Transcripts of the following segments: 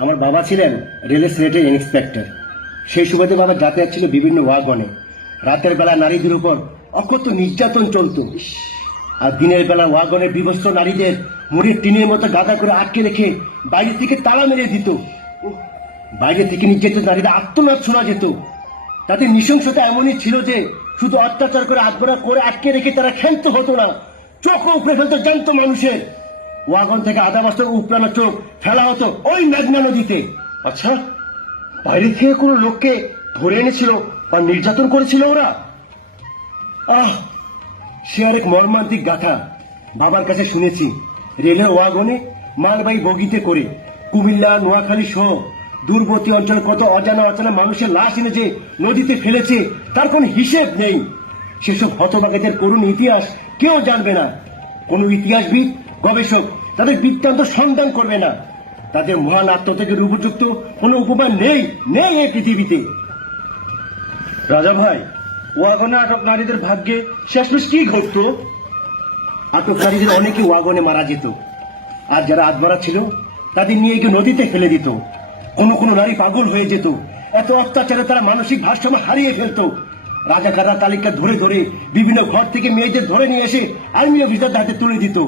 আমার বাবা ছিলেন রেলের সিলেটের ইন্সপেক্টর। সেই সুবাদে বাবা যাতায়াত ছিল বিভিন্ন ওয়াগনে। রাতের বেলা নারীদের উপর অকথ্য নির্যাতন চলত। আর দিনের বেলা ওয়াগনের বিভস্ত নারীদের মুড়ির টিনের মতো গাদা করে আটকে রেখে বাইরে থেকে তালা মেরে দিত। বাইরে থেকে নির্যাতিত নারীদের আত্মনাদ শোনা যেত। তাদের নৃশংসতা এমনই ছিল যে শুধু অত্যাচার করে আগ্রহ করে আটকে রেখে তারা খেলতে হতো না। চোখ উপড়ে ফেলতো জানতো মানুষের। ওয়াগন থেকে আধা বছর উপড়ানো চোখ ফেলা হতো ওই মেঘনা নদীতে। আচ্ছা বাইরে থেকে কোনো লোককে ধরে এনেছিল বা নির্যাতন করেছিল ওরা? আহ, সে আরেক মর্মান্তিক গাথা। বাবার কাছে শুনেছি, রেলের ওয়াগনে মালবাহী বগিতে করে কুমিল্লা, নোয়াখালী সহ দূরবর্তী অঞ্চল কত অজানা অজানা মানুষের লাশ এনে যে নদীতে ফেলেছে, তার কোনো হিসেব নেই। সেসব হতভাগেদের করুণ ইতিহাস কেউ জানবে না। কোনো ইতিহাসবিদ, গবেষক তাদের বৃত্তান্ত সন্ধান করবে না। তাদের মহান আত্মত্যাগের উপযুক্ত কোনো উপমান নেই নেই এই পৃথিবীতে। রাজা ভাই, ওয়াগনে আটক নারীদের ভাগ্যে শেষমেশ কি ঘটতো? আটককারীদের অনেকে ওয়াগনে মারা যেত। আর যারা আধমারা ছিল, তাদের নিয়ে গিয়ে নদীতে ফেলে দিত। কোনো কোনো নারী পাগল হয়ে যেত। এত অত্যাচারে তারা মানসিক ভারসাম্য হারিয়ে ফেলতো। রাজাকাররা তালিকা ধরে ধরে বিভিন্ন ঘর থেকে মেয়েদের ধরে নিয়ে এসে আর্মি অফিসার হাতে তুলে দিত।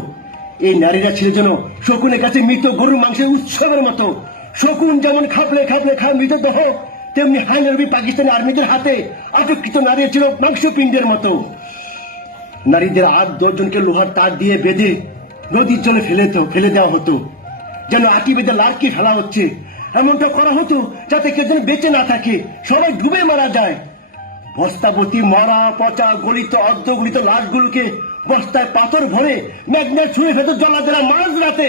এই নারীরা ছিল যেন শকুনের কাছে মৃত গরুর মাংসের উৎসবের মতো। শকুন যেমন খাপলে খাপলে খায় মৃতদেহ তেমনি হাইনারবি পাকিস্তানি আর্মিদের হাতে আটককৃত নারী ছিল মাংসপিণ্ডের মতো। নারীদের আট দশজনকে লোহার তার দিয়ে বেঁধে নদীর জলে ফেলে ফেলে দেওয়া হতো। যেন আটি বেঁধে লাড়কি ফেলা হচ্ছে। এমনটা করা হতো যাতে কেউ যেন বেঁচে না থাকে, সবাই ডুবে মারা যায়। বস্তাবতী মরা, পচা, গলিত, অর্ধগলিত লাশগুলোকে বস্তায় পাথর ভরে ম্যাগনেট ছুঁড়ে ফেলত জলা জলা মাঝ রাতে